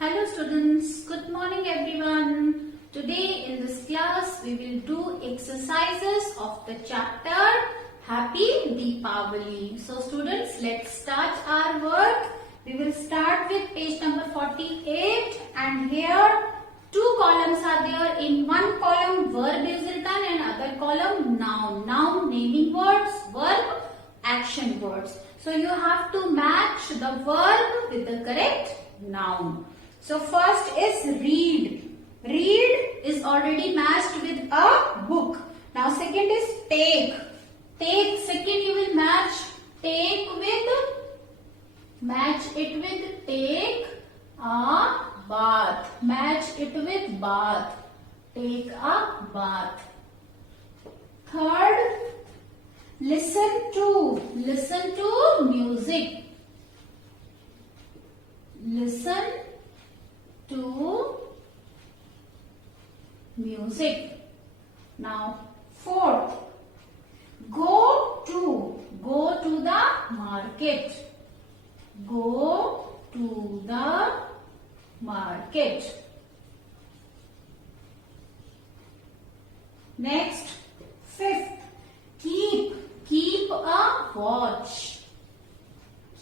Hello students, good morning everyone. Today in this class we will do exercises of the chapter Happy Deepavali. So students, let's start our work. We will start with page number 48 and here two columns are there. In one column verb is written and other column noun. Noun naming words, verb action words. So you have to match the verb with the correct noun. So first is read. Read is already matched with a book. Now second is take. Take, second you will match take with take a bath. Match it with bath. Take a bath. Third, listen to music. Listen to music. Now fourth, go to the market. Go to the market. Next, fifth, keep a watch.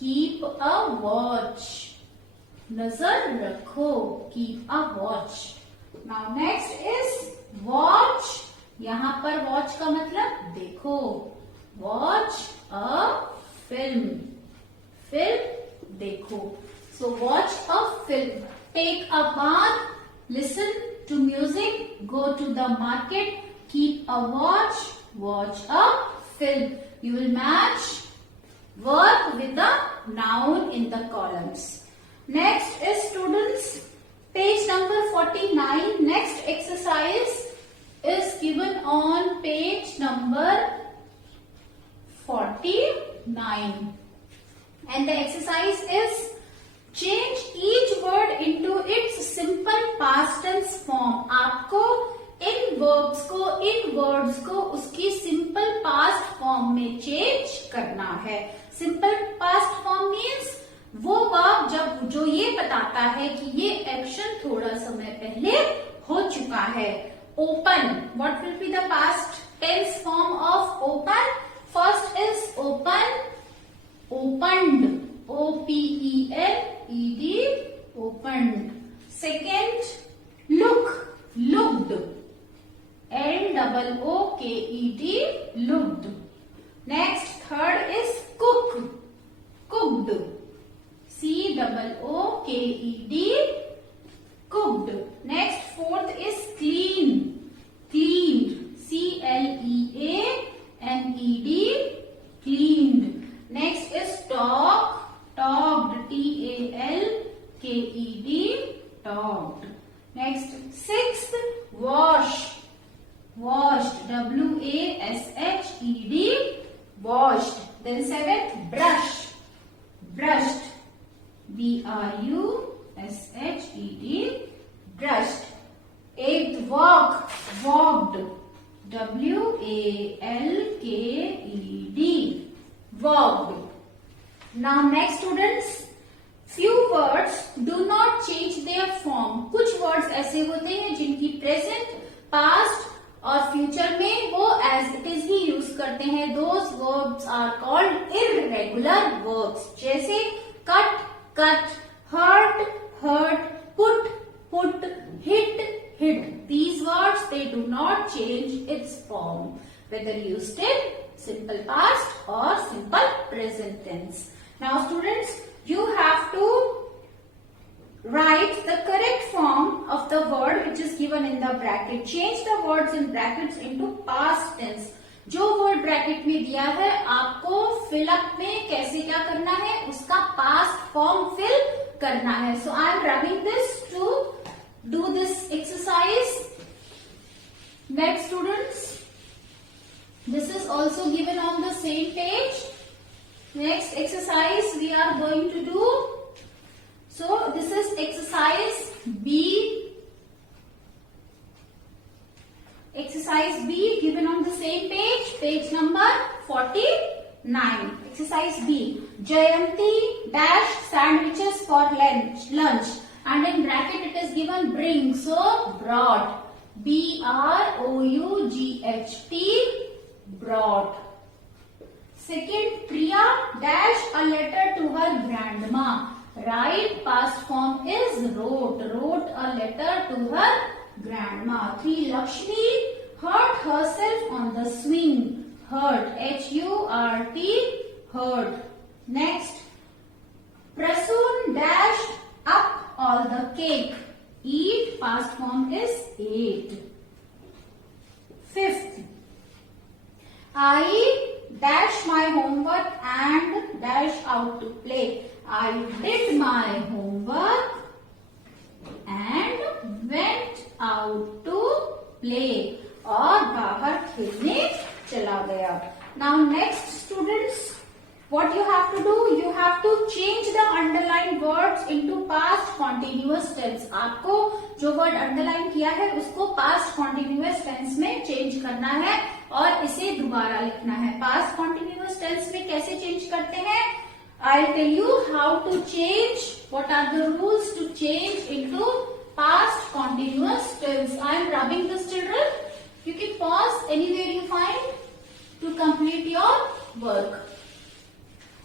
Keep a watch. नजर रखो. Keep a watch. Now next is watch. यहाँ पर watch का मतलब देखो. Watch a film. Film देखो. So watch a film. Take a bath. Listen to music. Go to the market. Keep a watch. Watch a film. You will match verb with the noun in the columns. Next is students, page number 49. Next exercise is given on page number 49. And the exercise is change each word into its simple past tense form. आपको इन words को उसकी simple past form में change करना है. Simple past form means वो verb जब जो ये बताता है कि ये एक्शन थोड़ा समय पहले हो चुका है. Open, what will be the past tense form of open? First is open, opened, OPENED, opened. Second, look, looked, LOOKED, looked. Next, third is cook, cooked, COOKED, cooked. Next, fourth is clean, cleaned, CLEANED, cleaned. Next is talk, talked, TALKED, talked. Next, sixth, wash, washed, WASHED, washed. Then seventh, brush, brushed, BRUSHED, brushed. Eighth, walk, walked, WALKED, walked. Now next students, few words do not change their form. कुछ words ऐसे होते हैं जिनकी present, past और future में वो as it is ही use करते हैं. Those verbs are called irregular verbs. जैसे cut, cut, hurt, hurt, put, put, hit, hit. These words they do not change its form whether used in simple past और simple present tense. Now students, you have to write the correct form of the word which is given in the bracket. Change the words in brackets into past tense. जो word bracket में दिया है आपको fill up में कैसे क्या करना है, उसका past form fill करना है. So I am rubbing this to do this exercise. Next students, this is also given on the same page. Next exercise we are going to do. So this is exercise B. Exercise B given on the same page, page number 49. Exercise B. Jayanti dashed sandwiches for lunch and in bracket it is given bring, so brought, B-R-O-U-G-H-T, brought. Second, Priya dash a letter to her grandma. Right past form is wrote, wrote a letter to her grandma. 3, Lakshmi hurt herself on the swing. Hurt, H-U-R-T, hurt. Next, Prasoon dashed up all the cake. Eat, past form is ate. Fifth, I dash my homework and dash out to play. I did my homework and went out to play. और बाहर खेलने चला गया. Now next students, what you have to do? You have to change the underlined words into past continuous tense. आपको जो word underline किया है उसको past continuous tense में change करना है और इसे दोबारा लिखना है. Past continuous tense में कैसे change करते हैं? I'll tell you how to change. What are the rules to change into past continuous tense? I am rubbing this, children. You can pause anywhere you find to complete your work.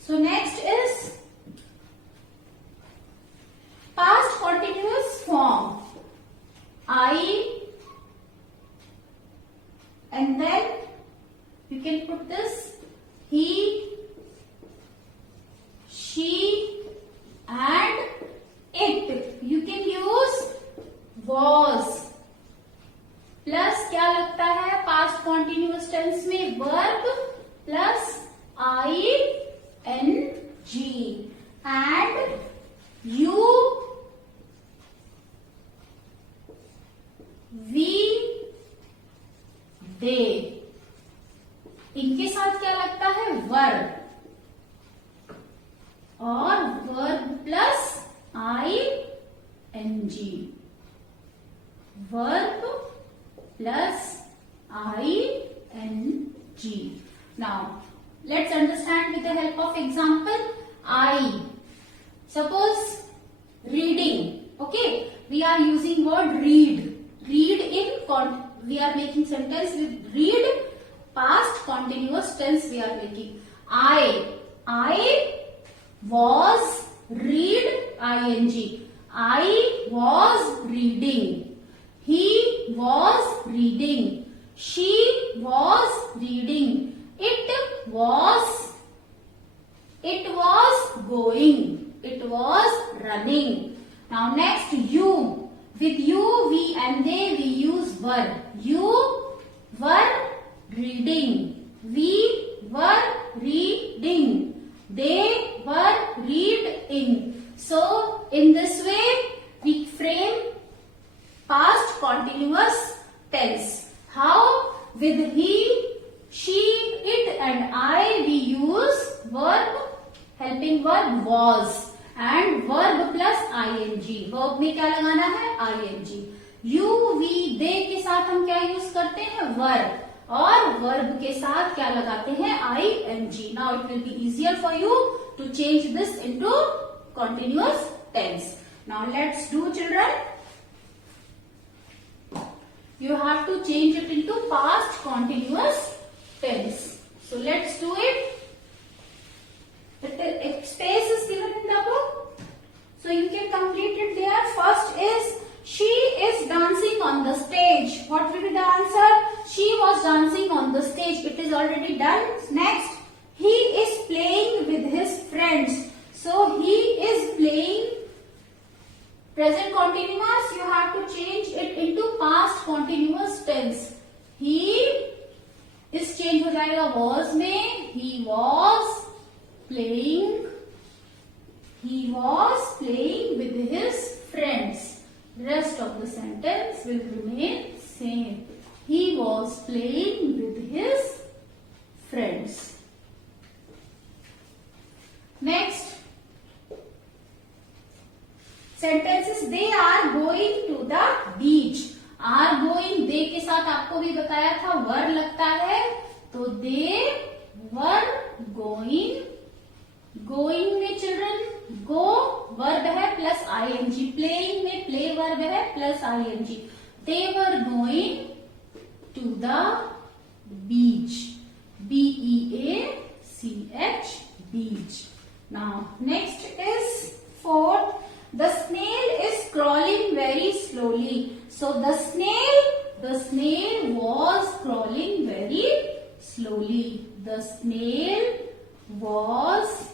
So next is past continuous form. I, and then you can put this he, she, and it. You can use was. Plus क्या लगता है past continuous tense में? Verb plus ING. And you, we, they, इनके साथ क्या लगता है? Verb. और verb plus ING. Verb plus ING. Now, let's understand with the help of example. I. Suppose reading. Okay, we are using word read. Read in we are making sentence with read. Past continuous tense we are making. I was read ING. I was reading. He was reading. She was reading. It was going. It was running. Now next, you. With you, we and they, we use were. You were reading. We were reading. They were reading. So in this way, we frame past continuous tense. How? With he, she, it and I we use verb, helping verb was and verb plus ING. Verb में क्या लगाना है? ING. You, we, they के साथ हम क्या use करते हैं? verb. और verb के साथ क्या लगाते हैं? ING. Now it will be easier for you to change this into continuous tense. Now let's do, children. You have to change it into past continuous tense. So let's do it. The space is given in the book, so you can complete it there. First is she is dancing on the stage. What will be the answer? She was dancing on the stage. It is already done. Next, he is playing with his friends. So he is playing. Present continuous, you have to change it into past continuous tense. He is change हो जाएगा was में. He was playing with his friends. Rest of the sentence will remain same. He was playing with his friends. Next. Sentences, they are going to the beach. Are going, they के साथ आपको भी बताया था वर लगता है, तो they were going में children go verb है plus ING. Playing verb है plus ing. They were going to the beach. B-E-A-C-H, beach. Now next is fourth. The snail is crawling very slowly. So the snail was crawling very slowly. The snail was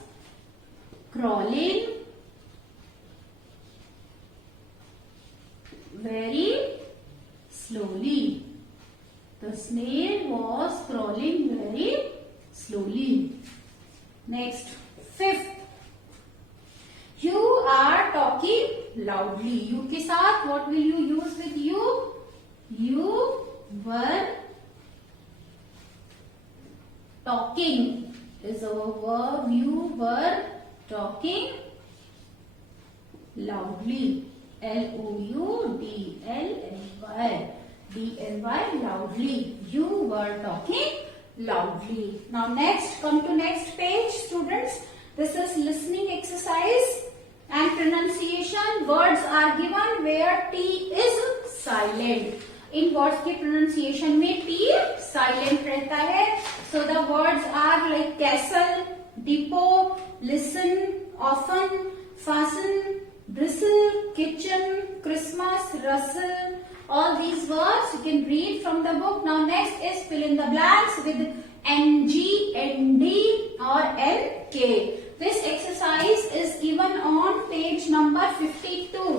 crawling very slowly. The snail was crawling very slowly. Next, fifth. You are talking loudly. You के साथ what will you use with you? You were talking is our verb. You were talking loudly. L-O-U-D-L-L-Y. D-L-Y, loudly. You were talking loudly. Now next, come to next page, students. This is listening exercise and pronunciation. Words are given where T is silent. In words के pronunciation में T silent रहता है. So the words are like castle, depot, listen, often, fasten, bristle, kitchen, Christmas, rustle. All these words you can read from the book. Now next is fill in the blanks with NG, ND or NK. This exercise is given on page number 52.